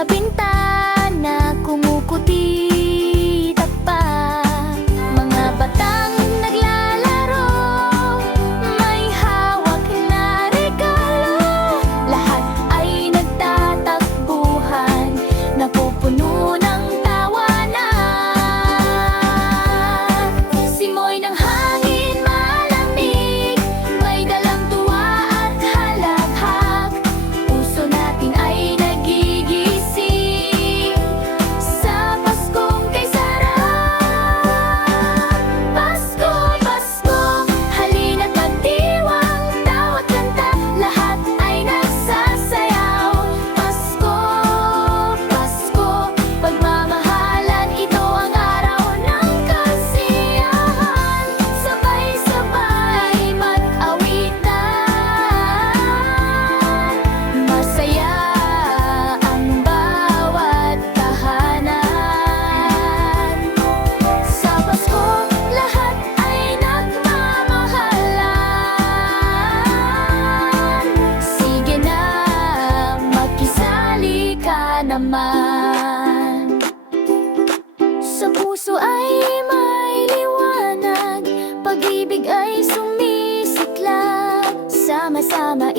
sa bintana, kumukuti takpak. Mga batang naglalaro, may hawak na regalo. Lahat ay nagtatakbuhan, napupuno ng tawanan. Simoy ng hangin malamig, may dalang tuwa at halakhak. Puso natin ay nagigising sa Paskong kay sarap. Pasko, Pasko, halina't magdiwang, tawa't kanta, lahat ay nagsasayaw. Pasko, Pasko, pagmamahalan, ito ang araw ng kasiyahan. Sabay-sabay mag-awitan, masaya ang bawat tahanan. Sa Pasko, lahat ay nagmamahalan. Sige na, makisali ka naman. Sa puso ay may liwanag, pag-ibig ay sumisiklab. Sama-sama